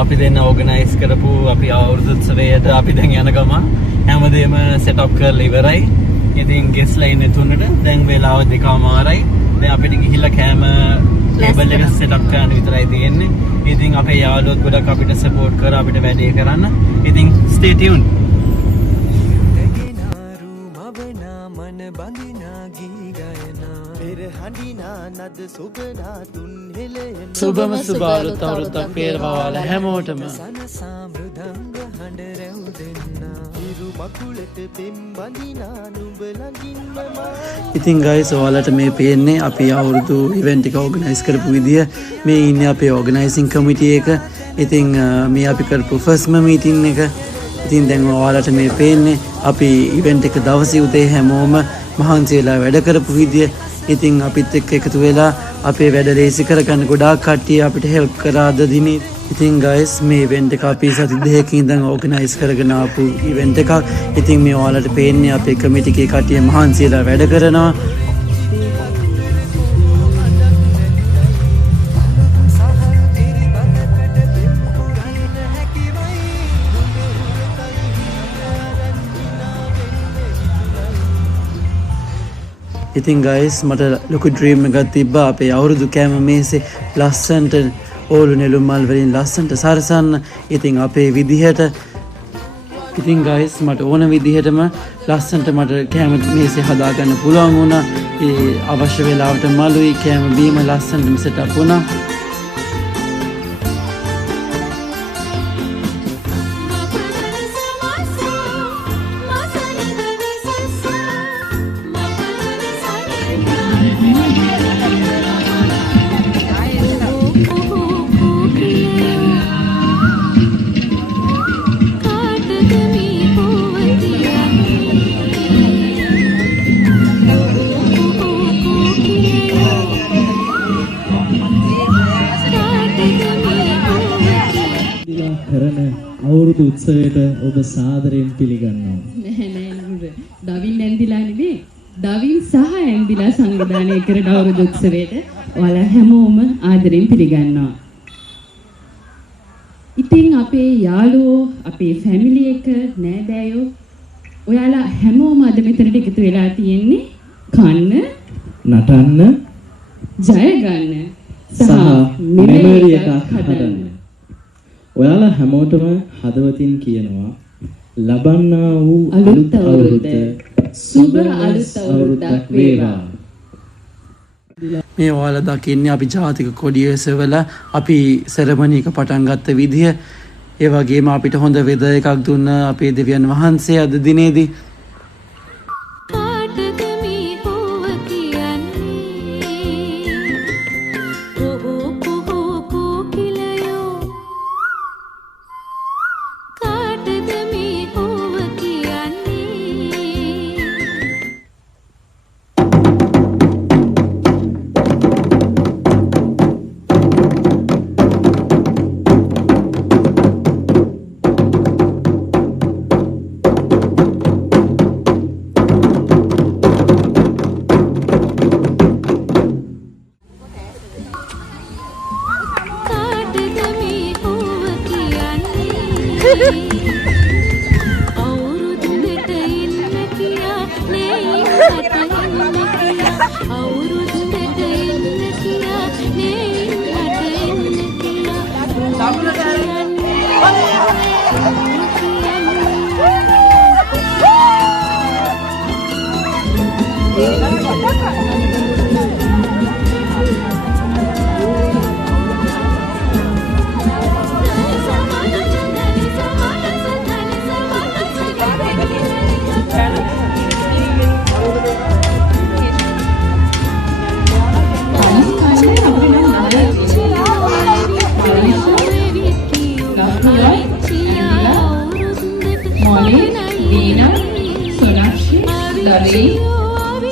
අපි දෙන්න ඕගනයිස් කරපු අපි අවුරුදු උත්සවයට අපි දැන් යන ගමන් හැමදේම සෙට් අප් කරලා ඉවරයි. ඉතින් ගෙස්ලා ඉන්නේ 3ට. දැන් වෙලාව 2:00මාරයි. දැන් අපිට ගිහිල්ලා කෑම ටේබල් එක සෙට් අප් කරන්න විතරයි තියෙන්නේ. ඉතින් අපේ යාළුවෝ ගොඩක් අපිට සපෝට් කරා අපිට වැඩේ කරන්න. ඉතින් stay tuned. සුබම සුබ අලුත් අවුරුද්දක් වේවා හැමෝටම. ඉතින් ගයිස් ඔයාලට මේ පේන්නේ අපි අවුරුදු ඉවෙන්ට් එක ඕගනයිස් කරපු විදිය. මේ ඉන්නේ අපේ ඕගනයිසින් කමිටි එක. ඉතින් මේ අපි කරපු ෆස්ට්ම මීටින් එක. ඉතින් දැන් ඔයාලට මේ පේන්නේ අපි ඉවෙන්ට් එක දවසේ උදේ හැමෝම මහන්සි වෙලා වැඩ කරපු විදිය. ඉතින් අපිත් එක්ක එකතු වෙලා අපේ වැඩ ලේසි කරගන්න ගොඩාක් කට්ටිය අපිට හෙල්ප් කරා අද දිනේ. ඉතින් ගයිස් මේ ඉවෙන්ට් එක අපි සති දෙකකින් ඉඳන් ඕගනයිස් කරගෙන ආපු ඉවෙන්ට් එකක්. ඉතින් මේ ඔයාලට පේන්නේ අපේ කමිටි එකේ කට්ටිය මහන්සි වෙලා වැඩ කරනවා. ඉතින් ගයිස් මට ලොකු ඩ්‍රීම් එකක් තිබ්බා අපේ අවුරුදු කෑම මේසේ ලස්සන්ට ඕලු නෙළුම් මල් වලින් ලස්සන්ට සරසන්න. ඉතින් අපේ විදිහට ඉතින් ගයිස් මට ඕන විදිහටම ලස්සන්ට මට කෑම මේසේ හදාගන්න පුළුවන් වුණා. ඒ අවශ්‍ය වෙලාවට මලුයි කෑම බීම ලස්සන්ට සෙට් අප් වුණා. අවුරුදු උත්සවයට ඔබ සාදරයෙන් පිළිගන්නවා. නෑ නුඹ. දවින් ඇන්දිලා නෙමෙයි. දවින් සහ ඇන්දිලා සංවිධානය කරන අවුරුදු උත්සවයට ඔයාලා හැමෝම ආදරයෙන් පිළිගන්නවා. ඉතින් අපේ යාළුවෝ, අපේ ෆැමිලි එක, නෑදෑයෝ ඔයාලා හැමෝම අද මෙතනට එකතු වෙලා තියෙන්නේ කන්න, නටන්න, ජය ගන්න සහ මෙමරි එකක් හදන්න. ඔයාලා හැමෝටම හදවතින් කියනවා ලබන්නා වූ අලුත් අවුරුද්ද සුබ අලුත් අවුරුද්දක් වේවා. මේ ඔයාලා දකින්නේ අපි ජාතික කොඩිය සෙවලා අපි සෙරමනි එක පටන් ගත්ත විදිය. ඒ වගේම අපිට හොඳ වෙදර් එකක් දුන්න අපේ දෙවියන් වහන්සේ අද දිනේදී.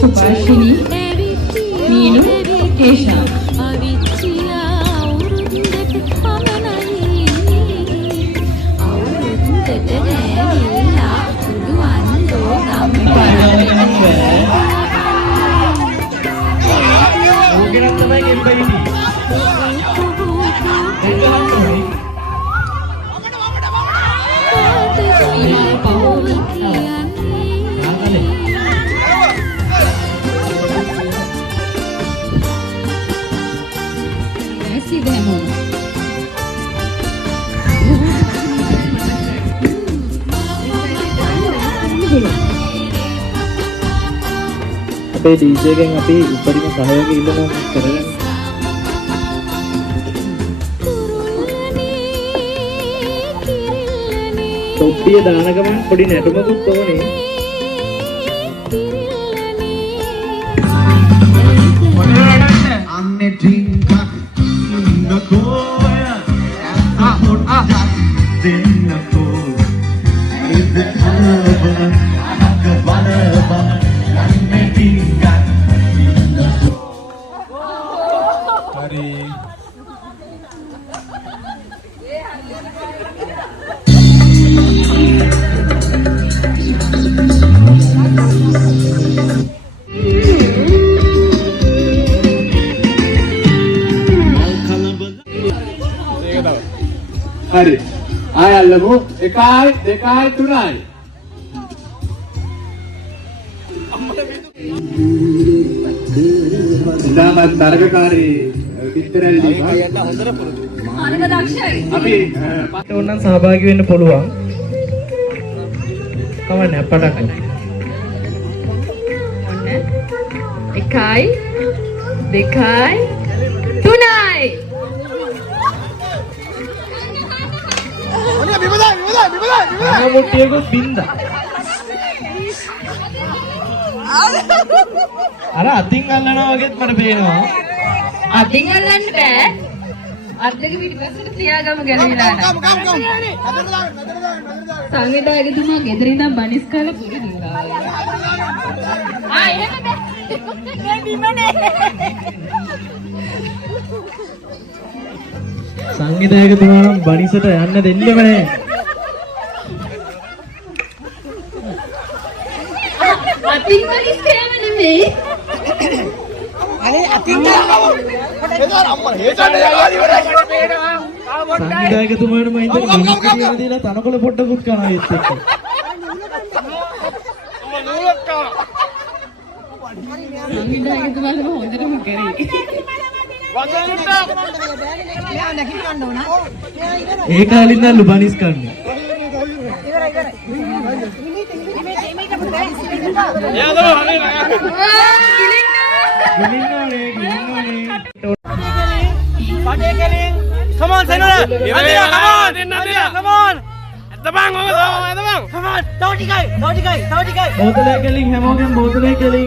सुभाषिनी नीनू केशा පුළුවන්. අපේ DJ එකෙන් අපි උපරිම සහයෝගය ඉල්ලනවා කරගන්න. තොප්පිය දාන ගමන් පොඩි නැටුමකුත් ඕනේ. අන්නේ ටින්ක නකෝය දෙන්නකෝ ඉත කලබල අකබලබ අන්නේ ටින්ක හරි හරි ආය අල්ලමු 1 2 3යි ඉඳාමත් තරගකාරී විතරල්ලි මානක දක්ෂයි. අපි ඕනනම් සහභාගී වෙන්න පුළුවන්. කවන්නේ පටන් ගන්න. ඔන්න 1යි 2යි 3යි. මුට්ටියකුත් බින්දා. අර අතින් අල්ලනවා වගේත් මට පේනවා. අතින් අල්ලන්න බෑ. අත් දෙක පිටිපස්සට තියාගමු ගැලවිලා නම්. සංවිධායකතුමා ගෙදර ඉඳන් බනිස් කාලා පුරුදු වුණා. එහෙම බෑ. මේ බිමනේ. සංවිධායකතුමා නම් බනිසට යන්න දෙන්නෙම නැහැ. අතින් බනිස් කෑම නෙමෙයි. සංවිධායකතුමාට මම ඉතින් බනිස් කියලා දීලා තනකොළ පොඩ්ඩකුත් කනවා ඒත් එක්ක. සංවිධායකතුමාට හොඳටම කරේ. ඒ කාලේ ඉඳන් බනිස් කන්නේ. Come on, Senora! Come on! Tabang, come on! Tautikai! බෝතලේ කෙලින් හැමෝගෙන් බෝතලේ කෙලින්.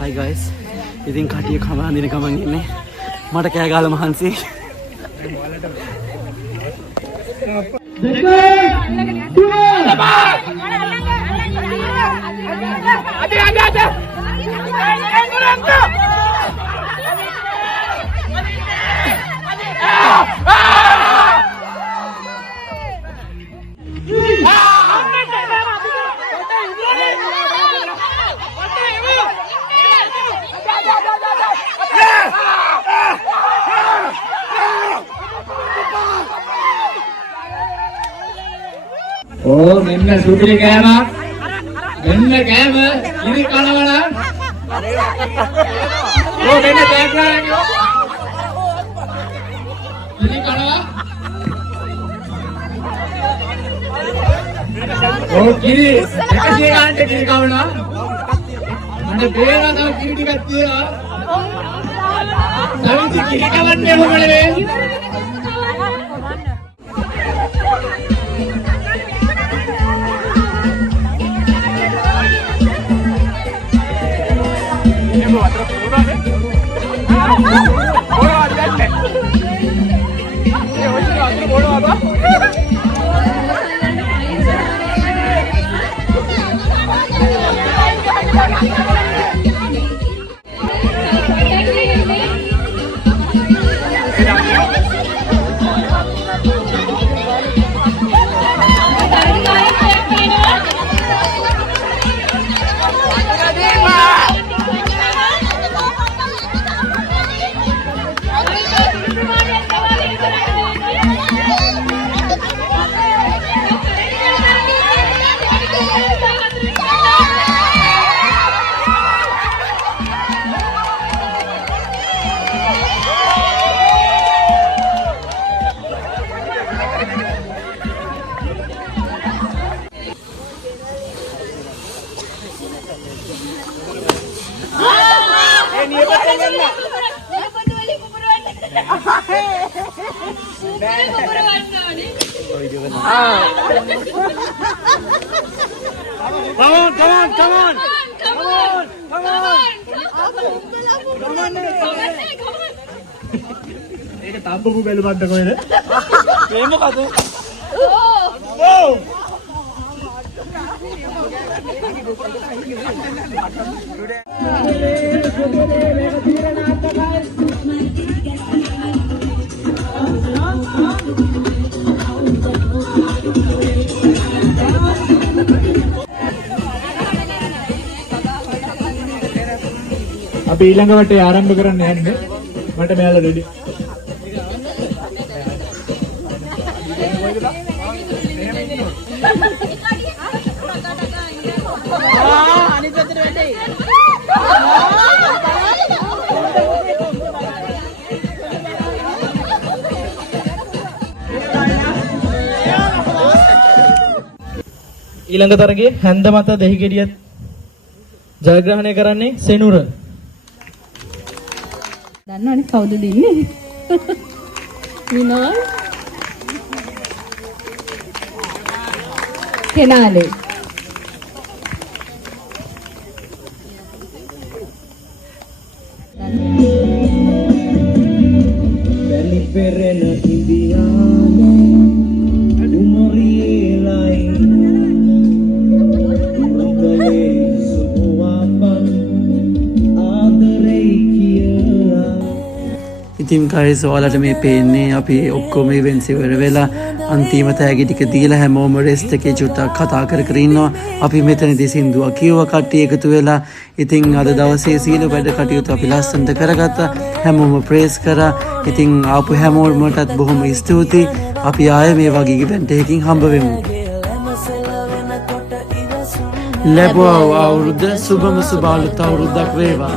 Hi guys, ඉතින් කටිය කම අඳින ගමන් ඉන්නේ. මට කෑ ගාලා මහන්සි. ඕ මෙන්න සුපිරි කෑමක් මෙන්න කෑම ඉරි කනවල ඕ මෙන්න තෑග්ගාරගේ ඉරි කනවා ඕ කිරි 100 ගානට කිරි කවනවා මට බේරා තව කිරි ටිකක් තියෙනවා තව කිරි කවන්නේ මොකද මේ ඒක තම්බපු බැලුමක්ද කොහෙද? මේ මොකද? අපි ඊළඟ වටේ ආරම්භ කරන්න යන්නේ. මට මෙයාලා රෙඩි. ඊළඟ තරගයේ හැන්ද මත දෙහිගෙඩිය ජයග්‍රහණය කරන්නේ සෙනුර. දන්නවනේ කවුද දෙන්නේ? විනෝල් කෙනාලේ වැලි පෙරෙන ඉන්දියානේ දුමරියලයි මුදලේ සුවාපන් ආදරේ කියලා. ඉතින් guys ඔයාලට මේ පේන්නේ අපි ඔක්කොම events ඉවර වෙලා අන්තිම තෑගි ටික දීලා හැමෝම rest එකේ චුට්ටක් කතා කර කර ඉන්නවා. අපි මෙතනදී සින්දුවක් කිව්වා කට්ටිය එකතු වෙලා. ඉතින් අද දවසේ සීල වැඩ කටයුතු අපි ලස්සනට කරගත්තා. හැමෝම praise කරා. ඉතින් ආපු හැමෝටත් බොහොම ස්තුතියි. අපි ආයේ මේ වගේ event එකකින් හම්බ වෙමු. ලැබුවා අවුරුද්ද සුබම සුබ අලුත් අවුරුද්දක් වේවා.